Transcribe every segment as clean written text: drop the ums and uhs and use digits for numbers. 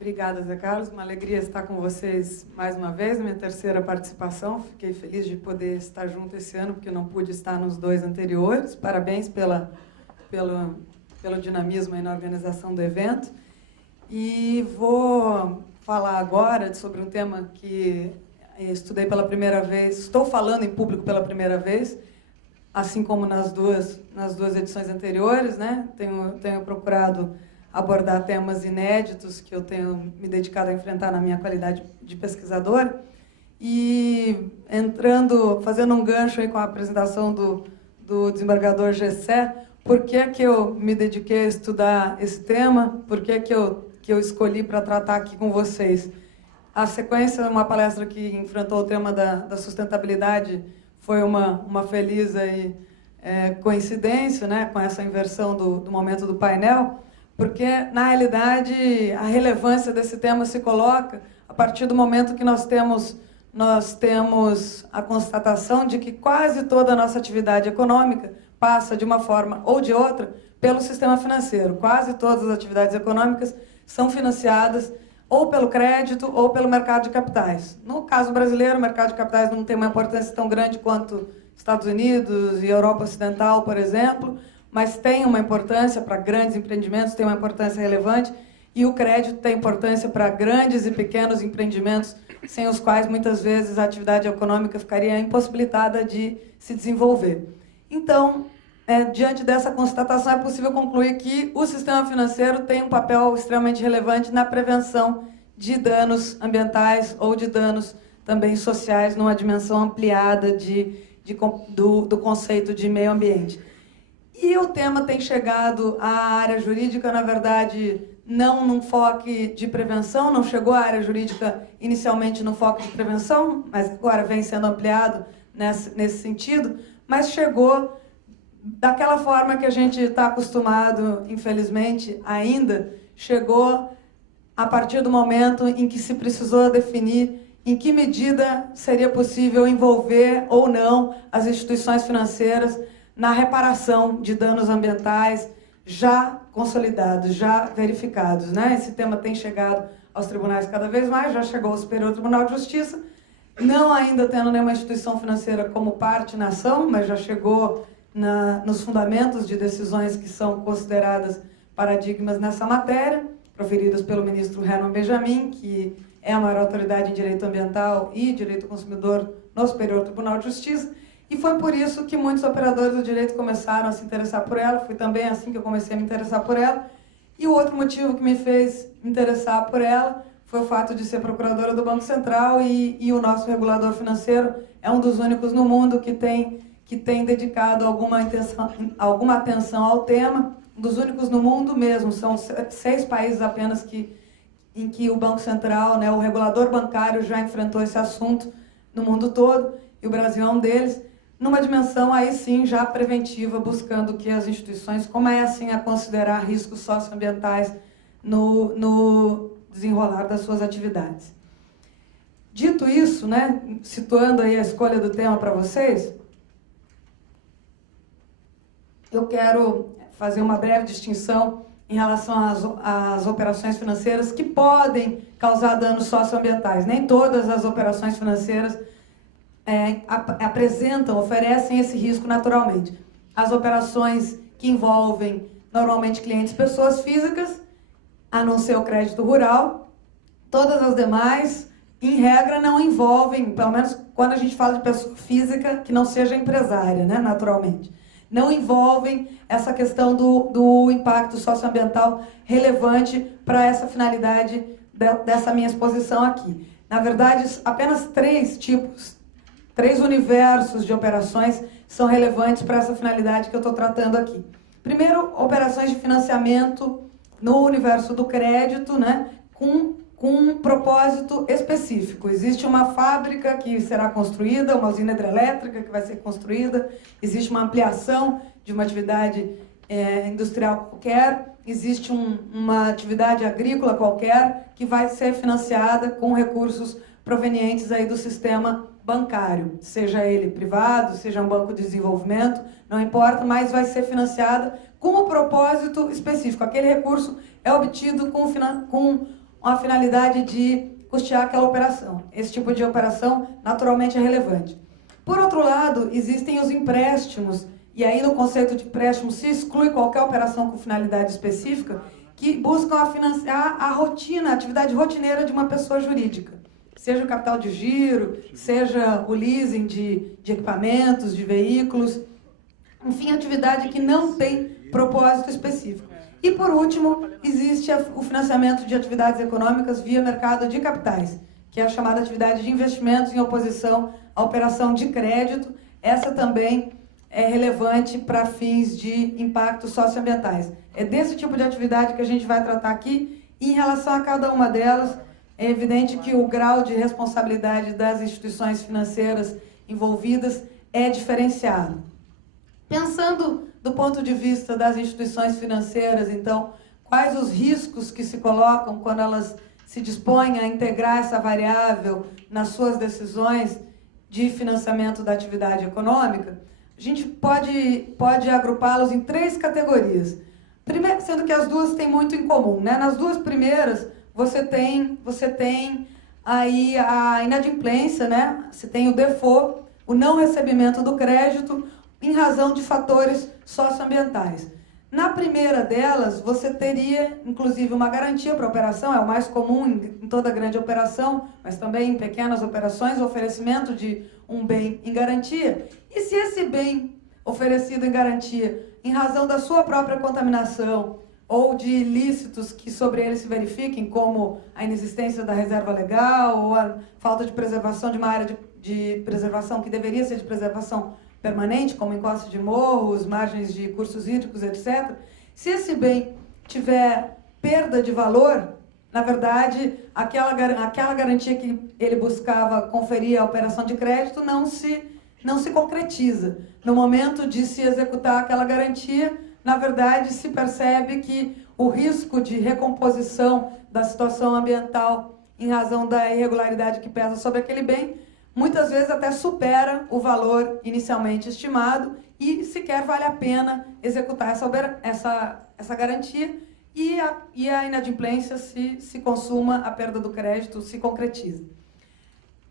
Obrigada, Zé Carlos. Uma alegria estar com vocês mais uma vez, minha terceira participação. Fiquei feliz de poder estar junto esse ano, porque não pude estar nos dois anteriores. Parabéns pelo dinamismo aí na organização do evento. E vou falar agora sobre um tema que estudei pela primeira vez, estou falando em público pela primeira vez, assim como nas duas edições anteriores, né? Tenho procurado abordar temas inéditos que eu tenho me dedicado a enfrentar na minha qualidade de pesquisadora. E fazendo um gancho aí com a apresentação do desembargador Gessé, por que eu me dediquei a estudar esse tema, por que eu escolhi para tratar aqui com vocês. A sequência, uma palestra que enfrentou o tema da sustentabilidade, foi uma feliz aí, coincidência, né, com essa inversão do momento do painel, porque, na realidade, a relevância desse tema se coloca a partir do momento que nós temos a constatação de que quase toda a nossa atividade econômica passa, de uma forma ou de outra, pelo sistema financeiro. Quase todas as atividades econômicas são financiadas ou pelo crédito ou pelo mercado de capitais. No caso brasileiro, o mercado de capitais não tem uma importância tão grande quanto Estados Unidos e Europa Ocidental, por exemplo, mas tem uma importância para grandes empreendimentos, tem uma importância relevante, e o crédito tem importância para grandes e pequenos empreendimentos, sem os quais, muitas vezes, a atividade econômica ficaria impossibilitada de se desenvolver. Então, diante dessa constatação, é possível concluir que o sistema financeiro tem um papel extremamente relevante na prevenção de danos ambientais ou de danos também sociais, numa dimensão ampliada do conceito de meio ambiente. E o tema tem chegado à área jurídica, na verdade, não num foco de prevenção, não chegou à área jurídica inicialmente no foco de prevenção, mas agora vem sendo ampliado nesse sentido, mas chegou daquela forma que a gente está acostumado, infelizmente, ainda, chegou a partir do momento em que se precisou definir em que medida seria possível envolver ou não as instituições financeiras na reparação de danos ambientais já consolidados, já verificados, né? Esse tema tem chegado aos tribunais cada vez mais, já chegou ao Superior Tribunal de Justiça, não ainda tendo nenhuma instituição financeira como parte na ação, mas já chegou nos fundamentos de decisões que são consideradas paradigmas nessa matéria, proferidas pelo ministro Herman Benjamin, que é a maior autoridade em direito ambiental e direito do consumidor no Superior Tribunal de Justiça, e foi por isso que muitos operadores do direito começaram a se interessar por ela, foi também assim que eu comecei a me interessar por ela, e o outro motivo que me fez me interessar por ela foi o fato de ser procuradora do Banco Central e o nosso regulador financeiro é um dos únicos no mundo que tem dedicado alguma atenção ao tema, um dos únicos no mundo mesmo, são 6 países apenas em que o Banco Central, né, o regulador bancário já enfrentou esse assunto no mundo todo, e o Brasil é um deles, numa dimensão aí sim já preventiva, buscando que as instituições comecem a considerar riscos socioambientais no desenrolar das suas atividades. Dito isso, né, situando aí a escolha do tema para vocês, eu quero fazer uma breve distinção em relação às operações financeiras que podem causar danos socioambientais. Nem todas as operações financeiras oferecem esse risco naturalmente. As operações que envolvem normalmente clientes, pessoas físicas, a não ser o crédito rural, todas as demais, em regra, não envolvem, pelo menos quando a gente fala de pessoa física que não seja empresária, né, naturalmente, não envolvem essa questão do impacto socioambiental relevante para essa finalidade dessa minha exposição aqui. Na verdade, apenas 3 universos de operações são relevantes para essa finalidade que eu estou tratando aqui. Primeiro, operações de financiamento no universo do crédito, né, com um propósito específico. Existe uma fábrica que será construída, uma usina hidrelétrica que vai ser construída, existe uma ampliação de uma atividade industrial qualquer, existe uma atividade agrícola qualquer que vai ser financiada com recursos provenientes aí do sistema bancário, seja ele privado, seja um banco de desenvolvimento, não importa, mas vai ser financiada com um propósito específico. Aquele recurso é obtido com a finalidade de custear aquela operação. Esse tipo de operação, naturalmente, é relevante. Por outro lado, existem os empréstimos, e aí no conceito de empréstimo se exclui qualquer operação com finalidade específica, que buscam financiar a rotina, a atividade rotineira de uma pessoa jurídica. Seja o capital de giro, seja o leasing de equipamentos, de veículos, enfim, atividade que não tem propósito específico. E, por último, existe o financiamento de atividades econômicas via mercado de capitais, que é a chamada atividade de investimentos em oposição à operação de crédito. Essa também é relevante para fins de impactos socioambientais. É desse tipo de atividade que a gente vai tratar aqui, e em relação a cada uma delas, é evidente que o grau de responsabilidade das instituições financeiras envolvidas é diferenciado. Pensando do ponto de vista das instituições financeiras, então, quais os riscos que se colocam quando elas se dispõem a integrar essa variável nas suas decisões de financiamento da atividade econômica? A gente pode agrupá-los em 3 categorias. Primeiro, sendo que as duas têm muito em comum, né? Nas duas primeiras, você tem aí a inadimplência, né? Você tem o default, o não recebimento do crédito, em razão de fatores socioambientais. Na primeira delas, você teria, inclusive, uma garantia para a operação, é o mais comum em toda grande operação, mas também em pequenas operações, o oferecimento de um bem em garantia. E se esse bem oferecido em garantia, em razão da sua própria contaminação, ou de ilícitos que sobre ele se verifiquem, como a inexistência da reserva legal, ou a falta de preservação de uma área de preservação que deveria ser de preservação permanente, como encosta de morros, margens de cursos hídricos, etc. Se esse bem tiver perda de valor, na verdade, aquela garantia que ele buscava conferir à operação de crédito não se concretiza. No momento de se executar aquela garantia, na verdade, se percebe que o risco de recomposição da situação ambiental em razão da irregularidade que pesa sobre aquele bem, muitas vezes até supera o valor inicialmente estimado e sequer vale a pena executar essa garantia e a inadimplência se consuma, a perda do crédito se concretiza.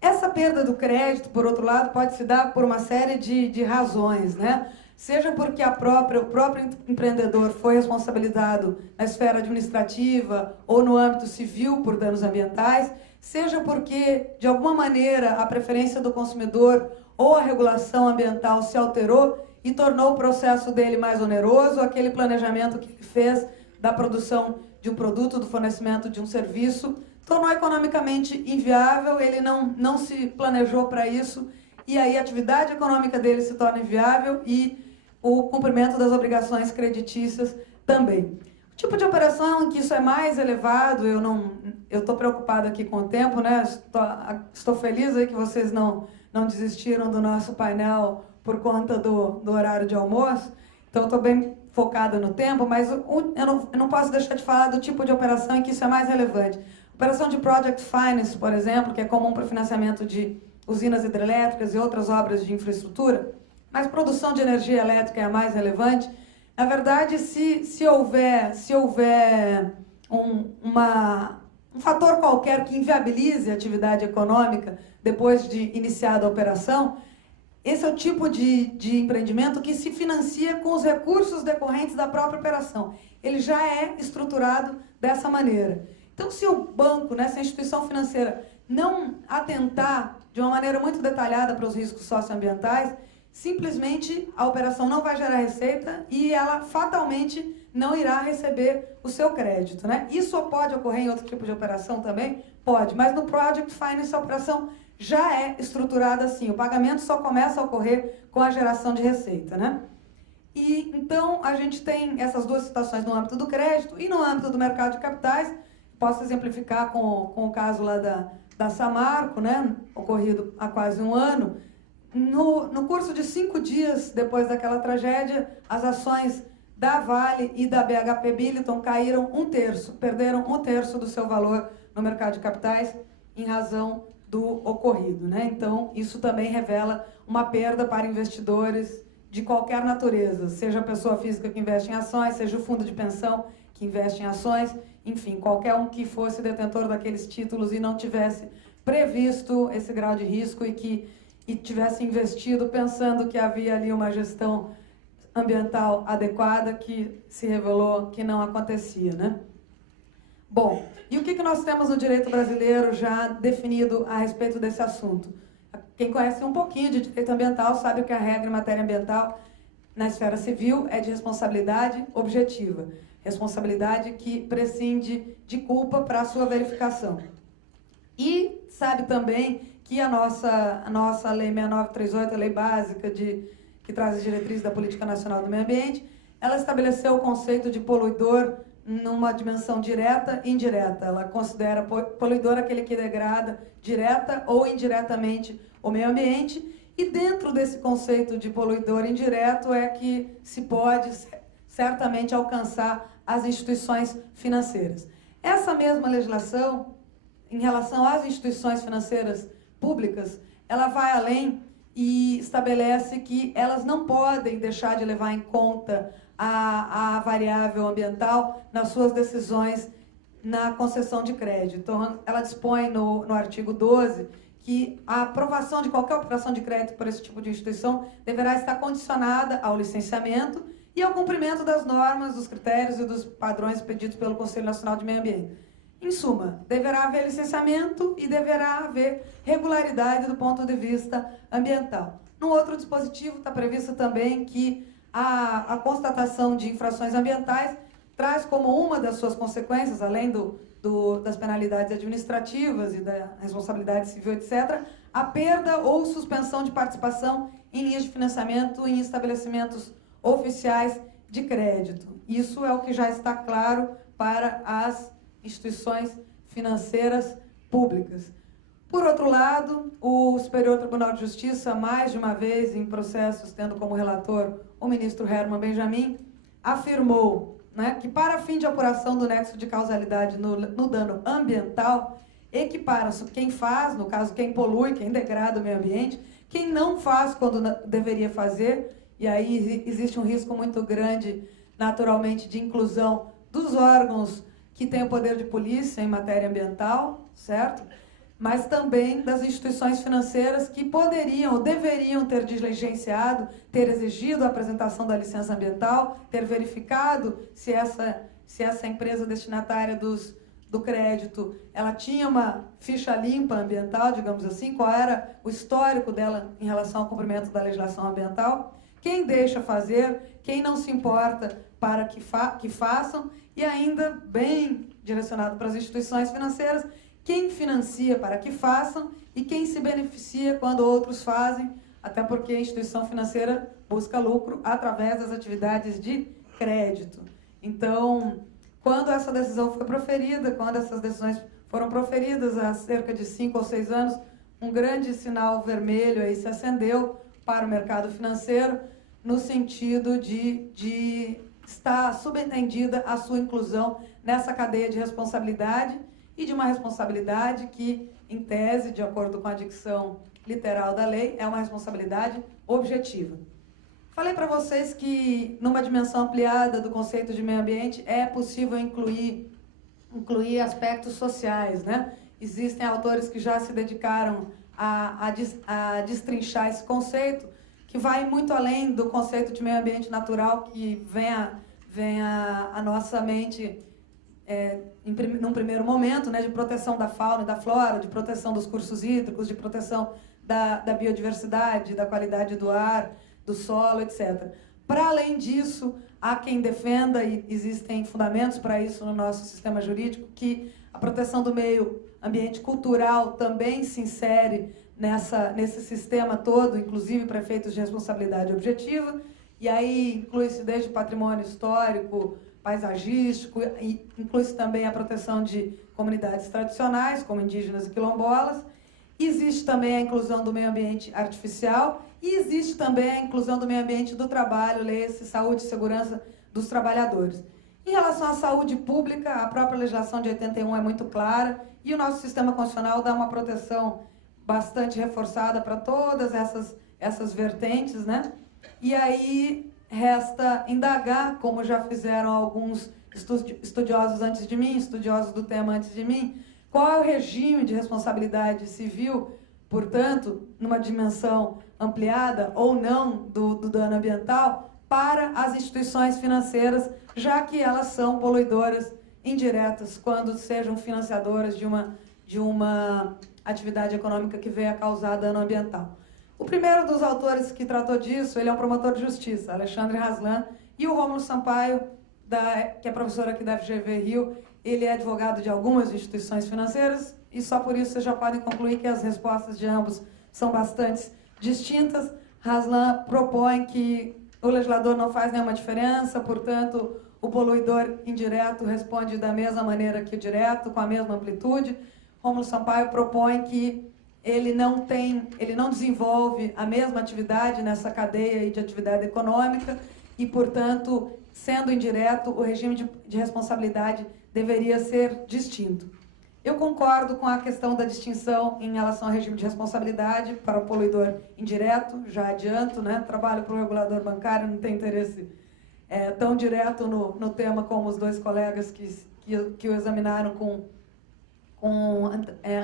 Essa perda do crédito, por outro lado, pode se dar por uma série de razões, né? Seja porque o próprio empreendedor foi responsabilizado na esfera administrativa ou no âmbito civil por danos ambientais, seja porque, de alguma maneira, a preferência do consumidor ou a regulação ambiental se alterou e tornou o processo dele mais oneroso, aquele planejamento que ele fez da produção de um produto, do fornecimento de um serviço, tornou economicamente inviável, ele não se planejou para isso, e aí a atividade econômica dele se torna inviável e o cumprimento das obrigações creditícias também. O tipo de operação em que isso é mais elevado, eu estou preocupado aqui com o tempo, né? Estou feliz aí que vocês não desistiram do nosso painel por conta do horário de almoço, então estou bem focada no tempo, mas eu não posso deixar de falar do tipo de operação em que isso é mais relevante. Operação de Project Finance, por exemplo, que é comum para o financiamento de usinas hidrelétricas e outras obras de infraestrutura, mas produção de energia elétrica é a mais relevante. Na verdade, se houver um fator qualquer que inviabilize a atividade econômica depois de iniciada a operação, esse é o tipo de empreendimento que se financia com os recursos decorrentes da própria operação. Ele já é estruturado dessa maneira. Então, se o banco, né, se a instituição financeira não atentar de uma maneira muito detalhada para os riscos socioambientais, simplesmente a operação não vai gerar receita e ela fatalmente não irá receber o seu crédito, né? Isso pode ocorrer em outro tipo de operação também? Pode, mas no Project Finance a operação já é estruturada assim, o pagamento só começa a ocorrer com a geração de receita, né? E então a gente tem essas duas situações no âmbito do crédito e no âmbito do mercado de capitais. Posso exemplificar com o caso lá da Samarco, né? Ocorrido há quase um ano. No curso de 5 dias depois daquela tragédia, as ações da Vale e da BHP Billiton caíram 1/3, perderam 1/3 do seu valor no mercado de capitais em razão do ocorrido, né? Então, isso também revela uma perda para investidores de qualquer natureza, seja a pessoa física que investe em ações, seja o fundo de pensão que investe em ações, enfim, qualquer um que fosse detentor daqueles títulos e não tivesse previsto esse grau de risco e tivesse investido pensando que havia ali uma gestão ambiental adequada, que se revelou que não acontecia, né? Bom, e o que nós temos no direito brasileiro já definido a respeito desse assunto? Quem conhece um pouquinho de direito ambiental sabe que a regra em matéria ambiental na esfera civil é de responsabilidade objetiva. Responsabilidade que prescinde de culpa para a sua verificação. E sabe também que a nossa Lei 6938, a lei básica que traz as diretrizes da Política Nacional do Meio Ambiente, ela estabeleceu o conceito de poluidor numa dimensão direta e indireta. Ela considera poluidor aquele que degrada direta ou indiretamente o meio ambiente, e dentro desse conceito de poluidor indireto é que se pode certamente alcançar as instituições financeiras. Essa mesma legislação, em relação às instituições financeiras públicas, ela vai além e estabelece que elas não podem deixar de levar em conta a variável ambiental nas suas decisões na concessão de crédito. Então, ela dispõe no artigo 12 que a aprovação de qualquer operação de crédito por esse tipo de instituição deverá estar condicionada ao licenciamento e ao cumprimento das normas, dos critérios e dos padrões pedidos pelo Conselho Nacional de Meio Ambiente. Em suma, deverá haver licenciamento e deverá haver regularidade do ponto de vista ambiental. No outro dispositivo está previsto também que a constatação de infrações ambientais traz como uma das suas consequências, além das penalidades administrativas e da responsabilidade civil, etc., a perda ou suspensão de participação em linhas de financiamento em estabelecimentos oficiais de crédito. Isso é o que já está claro para as instituições financeiras públicas. Por outro lado, o Superior Tribunal de Justiça, mais de uma vez em processos, tendo como relator o ministro Herman Benjamin, afirmou, né, que para fim de apuração do nexo de causalidade no dano ambiental, equipara-se quem faz, no caso quem polui, quem degrada o meio ambiente, quem não faz quando deveria fazer, e aí existe um risco muito grande, naturalmente, de inclusão dos órgãos que têm o poder de polícia em matéria ambiental, certo? Mas também das instituições financeiras que poderiam ou deveriam ter diligenciado, ter exigido a apresentação da licença ambiental, ter verificado se essa empresa destinatária do crédito, ela tinha uma ficha limpa ambiental, digamos assim, qual era o histórico dela em relação ao cumprimento da legislação ambiental, quem deixa fazer, quem não se importa para que façam, e ainda bem direcionado para as instituições financeiras, quem financia para que façam e quem se beneficia quando outros fazem, até porque a instituição financeira busca lucro através das atividades de crédito. Então, quando essa decisão foi proferida, quando essas decisões foram proferidas há cerca de 5 ou 6 anos, um grande sinal vermelho aí se acendeu para o mercado financeiro, no sentido de estar subentendida a sua inclusão nessa cadeia de responsabilidade, e de uma responsabilidade que, em tese, de acordo com a dicção literal da lei, é uma responsabilidade objetiva. Falei para vocês que, numa dimensão ampliada do conceito de meio ambiente, é possível incluir aspectos sociais, né? Existem autores que já se dedicaram a destrinchar esse conceito, que vai muito além do conceito de meio ambiente natural que vem à nossa mente num primeiro momento, né, de proteção da fauna e da flora, de proteção dos cursos hídricos, de proteção da biodiversidade, da qualidade do ar, do solo, etc. Para além disso, há quem defenda, e existem fundamentos para isso no nosso sistema jurídico, que a proteção do meio ambiente cultural também se insere nesse sistema todo, inclusive para efeitos de responsabilidade objetiva, e aí inclui-se desde patrimônio histórico, paisagístico, e inclui-se também a proteção de comunidades tradicionais, como indígenas e quilombolas. Existe também a inclusão do meio ambiente artificial e existe também a inclusão do meio ambiente do trabalho, leia-se saúde e segurança dos trabalhadores. Em relação à saúde pública, a própria legislação de 81 é muito clara e o nosso sistema constitucional dá uma proteção bastante reforçada para todas essas vertentes, né? E aí resta indagar, como já fizeram alguns estudiosos antes de mim, estudiosos do tema antes de mim, qual é o regime de responsabilidade civil, portanto, numa dimensão ampliada ou não do dano ambiental, para as instituições financeiras, já que elas são poluidoras indiretas quando sejam financiadoras de uma atividade econômica que venha a causar dano ambiental. O primeiro dos autores que tratou disso, ele é um promotor de justiça, Alexandre Raslan, e o Rômulo Sampaio, que é professor aqui da FGV Rio, ele é advogado de algumas instituições financeiras, e só por isso vocês já podem concluir que as respostas de ambos são bastante distintas. Raslan propõe que o legislador não faz nenhuma diferença, portanto, o poluidor indireto responde da mesma maneira que o direto, com a mesma amplitude. Rômulo Sampaio propõe que ele não desenvolve a mesma atividade nessa cadeia de atividade econômica e, portanto, sendo indireto, o regime de responsabilidade deveria ser distinto. Eu concordo com a questão da distinção em relação ao regime de responsabilidade para o poluidor indireto, já adianto, né? Trabalho para o regulador bancário, não tem interesse tão direto no tema como os dois colegas que o examinaram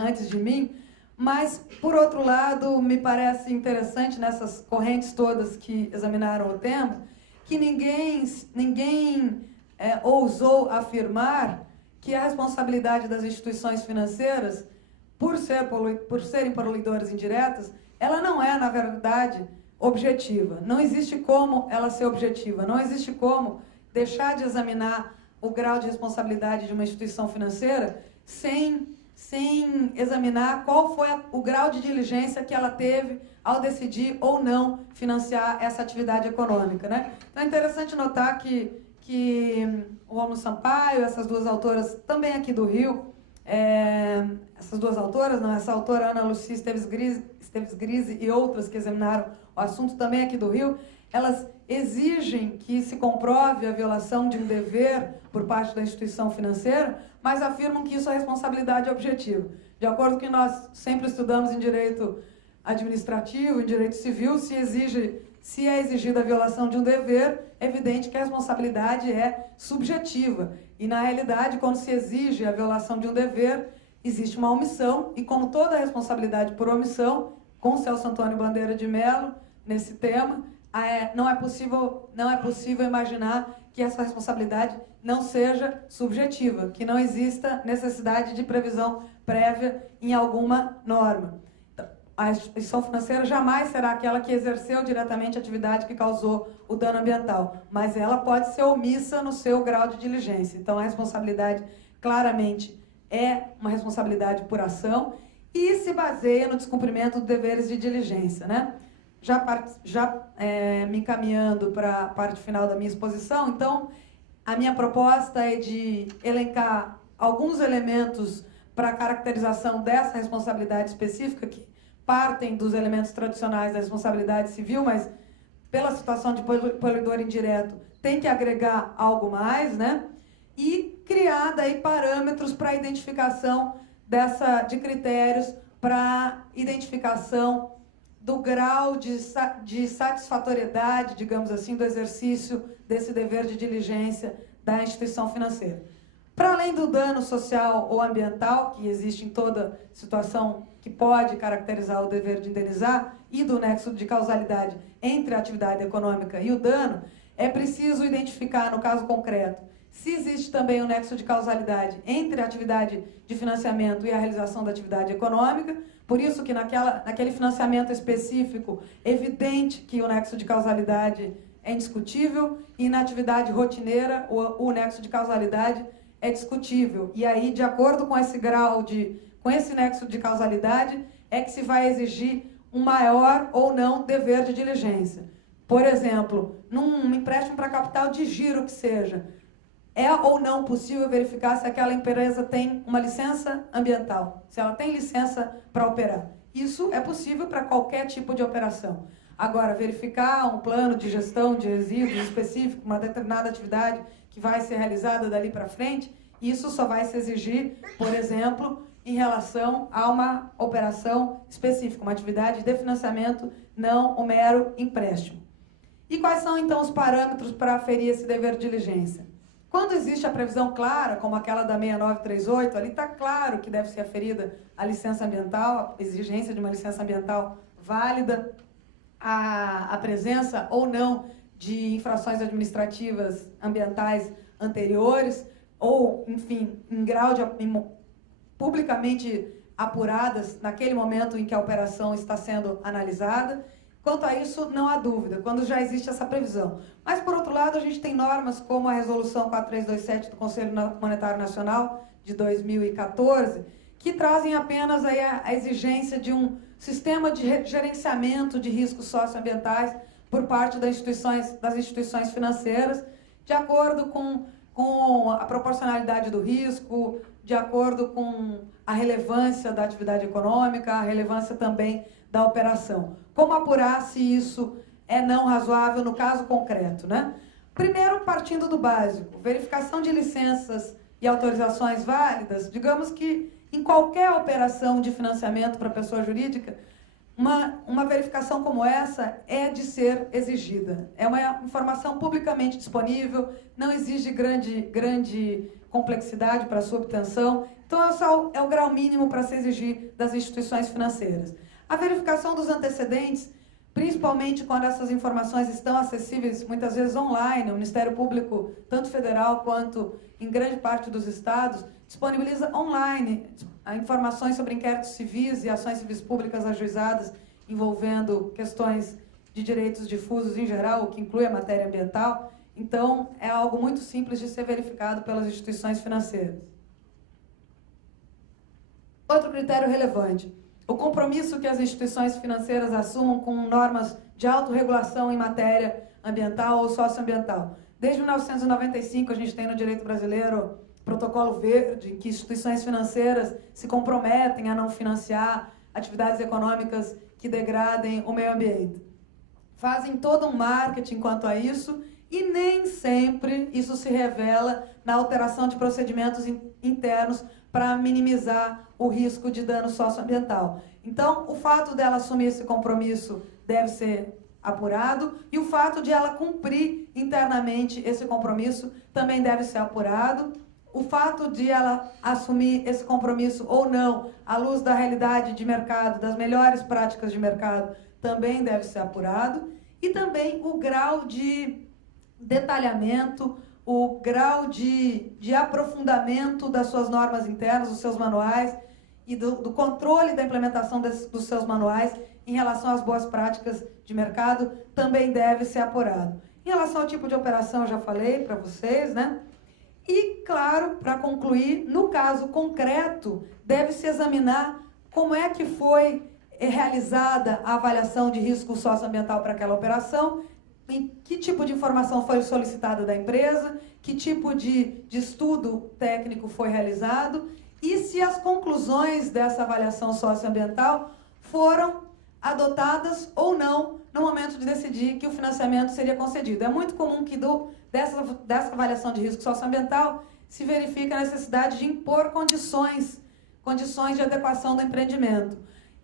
antes de mim, mas, por outro lado, me parece interessante nessas correntes todas que examinaram o tema, que ninguém ousou afirmar que a responsabilidade das instituições financeiras, por serem poluidores indiretas, ela não é, na verdade, objetiva. Não existe como ela ser objetiva. Não existe como deixar de examinar o grau de responsabilidade de uma instituição financeira sem examinar qual foi o grau de diligência que ela teve ao decidir ou não financiar essa atividade econômica, né? Então é interessante notar que o Rômulo Sampaio, essas duas autoras também aqui do Rio, essas duas autoras, não, essa autora Ana Lucia Esteves Grise e outras que examinaram o assunto também aqui do Rio, elas exigem que se comprove a violação de um dever por parte da instituição financeira, mas afirmam que isso é responsabilidade objetiva. De acordo com o que nós sempre estudamos em direito administrativo, em direito civil, se é exigida a violação de um dever, é evidente que a responsabilidade é subjetiva. E, na realidade, quando se exige a violação de um dever, existe uma omissão, e como toda responsabilidade por omissão, com Celso Antônio Bandeira de Mello, nesse tema, não é possível imaginar que essa responsabilidade não seja subjetiva, que não exista necessidade de previsão prévia em alguma norma. A instituição financeira jamais será aquela que exerceu diretamente a atividade que causou o dano ambiental, mas ela pode ser omissa no seu grau de diligência. Então, a responsabilidade claramente é uma responsabilidade por ação e se baseia no descumprimento de deveres de diligência, né? Já me encaminhando para a parte final da minha exposição, então, a minha proposta é de elencar alguns elementos para a caracterização dessa responsabilidade específica, que partem dos elementos tradicionais da responsabilidade civil, mas pela situação de poluidor indireto tem que agregar algo mais, né? E criar daí parâmetros para a identificação de critérios para identificação do grau de satisfatoriedade, digamos assim, do exercício desse dever de diligência da instituição financeira. Para além do dano social ou ambiental, que existe em toda situação que pode caracterizar o dever de indenizar, e do nexo de causalidade entre a atividade econômica e o dano, é preciso identificar, no caso concreto, se existe também o nexo de causalidade entre a atividade de financiamento e a realização da atividade econômica. Por isso que naquele financiamento específico, é evidente que o nexo de causalidade é indiscutível, e na atividade rotineira o nexo de causalidade é discutível. E aí, de acordo com esse com esse nexo de causalidade, é que se vai exigir um maior ou não dever de diligência. Por exemplo, num empréstimo para capital de giro que seja, é ou não possível verificar se aquela empresa tem uma licença ambiental, se ela tem licença para operar. Isso é possível para qualquer tipo de operação. Agora, verificar um plano de gestão de resíduos específico, uma determinada atividade que vai ser realizada dali para frente, isso só vai se exigir, por exemplo, em relação a uma operação específica, uma atividade de financiamento, não um mero empréstimo. E quais são, então, os parâmetros para aferir esse dever de diligência? Quando existe a previsão clara, como aquela da 6938, ali está claro que deve ser aferida a licença ambiental, a exigência de uma licença ambiental válida, a presença ou não de infrações administrativas ambientais anteriores, ou, enfim, em grau de publicamente apuradas naquele momento em que a operação está sendo analisada. Quanto a isso, não há dúvida, quando já existe essa previsão. Mas, por outro lado, a gente tem normas como a Resolução 4327 do Conselho Monetário Nacional, de 2014, que trazem apenas aí a exigência de um sistema de gerenciamento de riscos socioambientais por parte das instituições financeiras, de acordo com a proporcionalidade do risco, de acordo com a relevância da atividade econômica, a relevância também da operação. Como apurar se isso é não razoável no caso concreto, né? Primeiro, partindo do básico, verificação de licenças e autorizações válidas. Digamos que em qualquer operação de financiamento para pessoa jurídica, uma verificação como essa é de ser exigida. É uma informação publicamente disponível, não exige grande complexidade para a sua obtenção. Então, é o grau mínimo para se exigir das instituições financeiras. A verificação dos antecedentes, principalmente quando essas informações estão acessíveis, muitas vezes online, o Ministério Público, tanto federal quanto em grande parte dos estados, disponibiliza online informações sobre inquéritos civis e ações civis públicas ajuizadas envolvendo questões de direitos difusos em geral, o que inclui a matéria ambiental. Então, é algo muito simples de ser verificado pelas instituições financeiras. Outro critério relevante: o compromisso que as instituições financeiras assumam com normas de autorregulação em matéria ambiental ou socioambiental. Desde 1995, a gente tem no direito brasileiro Protocolo Verde, em que instituições financeiras se comprometem a não financiar atividades econômicas que degradem o meio ambiente. Fazem todo um marketing quanto a isso e nem sempre isso se revela na alteração de procedimentos internos para minimizar o risco de dano socioambiental. Então, o fato dela assumir esse compromisso deve ser apurado e o fato de ela cumprir internamente esse compromisso também deve ser apurado. O fato de ela assumir esse compromisso ou não, à luz da realidade de mercado, das melhores práticas de mercado, também deve ser apurado. E também o grau de detalhamento, o grau de aprofundamento das suas normas internas, dos seus manuais e do controle da implementação dos seus manuais em relação às boas práticas de mercado também deve ser apurado. Em relação ao tipo de operação, eu já falei para vocês, né? E, claro, para concluir, no caso concreto, deve-se examinar como é que foi realizada a avaliação de risco socioambiental para aquela operação, em que tipo de informação foi solicitada da empresa, que tipo de estudo técnico foi realizado e se as conclusões dessa avaliação socioambiental foram adotadas ou não no momento de decidir que o financiamento seria concedido. É muito comum que dessa avaliação de risco socioambiental se verifique a necessidade de impor condições de adequação do empreendimento.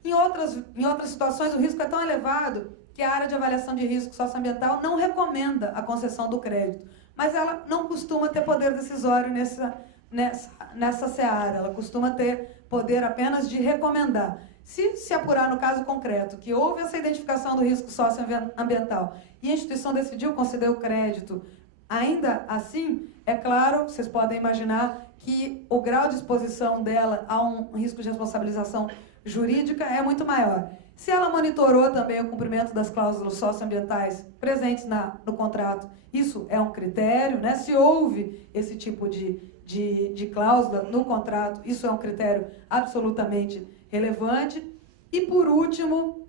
Em outras situações, o risco é tão elevado que a área de avaliação de risco socioambiental não recomenda a concessão do crédito, mas ela não costuma ter poder decisório nessa seara, ela costuma ter poder apenas de recomendar. Se apurar no caso concreto que houve essa identificação do risco socioambiental e a instituição decidiu conceder o crédito, ainda assim, é claro, vocês podem imaginar que o grau de exposição dela a um risco de responsabilização jurídica é muito maior. Se ela monitorou também o cumprimento das cláusulas socioambientais presentes no contrato, isso é um critério, né? Se houve esse tipo de cláusula no contrato, isso é um critério absolutamente relevante. E, por último,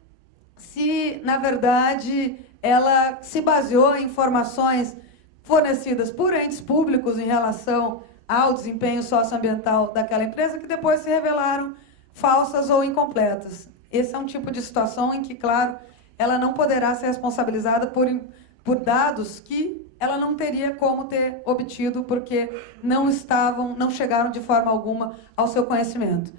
se, na verdade, ela se baseou em informações fornecidas por entes públicos em relação ao desempenho socioambiental daquela empresa que depois se revelaram falsas ou incompletas. Esse é um tipo de situação em que, claro, ela não poderá ser responsabilizada por dados que ela não teria como ter obtido porque não chegaram de forma alguma ao seu conhecimento.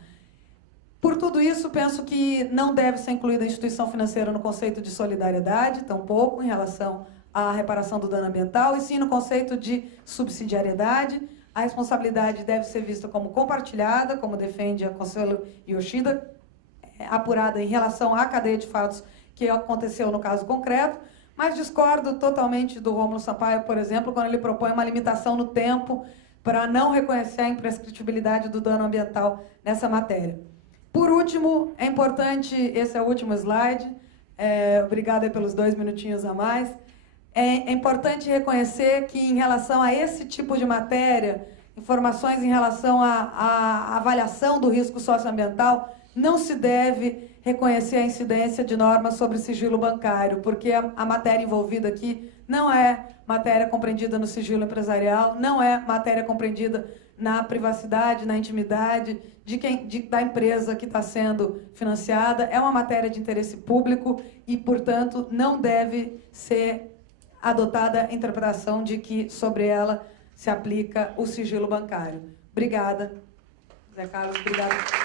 Por tudo isso, penso que não deve ser incluída a instituição financeira no conceito de solidariedade, tampouco em relação à reparação do dano ambiental, e sim no conceito de subsidiariedade. A responsabilidade deve ser vista como compartilhada, como defende a Consuelo Yoshida, apurada em relação à cadeia de fatos que aconteceu no caso concreto, mas discordo totalmente do Rômulo Sampaio, por exemplo, quando ele propõe uma limitação no tempo para não reconhecer a imprescritibilidade do dano ambiental nessa matéria. Por último, é importante, esse é o último slide, obrigada pelos 2 minutinhos a mais, é importante reconhecer que, em relação a esse tipo de matéria, informações em relação à avaliação do risco socioambiental, não se deve reconhecer a incidência de normas sobre sigilo bancário, porque a matéria envolvida aqui não é matéria compreendida no sigilo empresarial, não é matéria compreendida na privacidade, na intimidade da empresa que está sendo financiada, é uma matéria de interesse público e, portanto, não deve ser adotada a interpretação de que sobre ela se aplica o sigilo bancário. Obrigada, Zé Carlos, obrigada.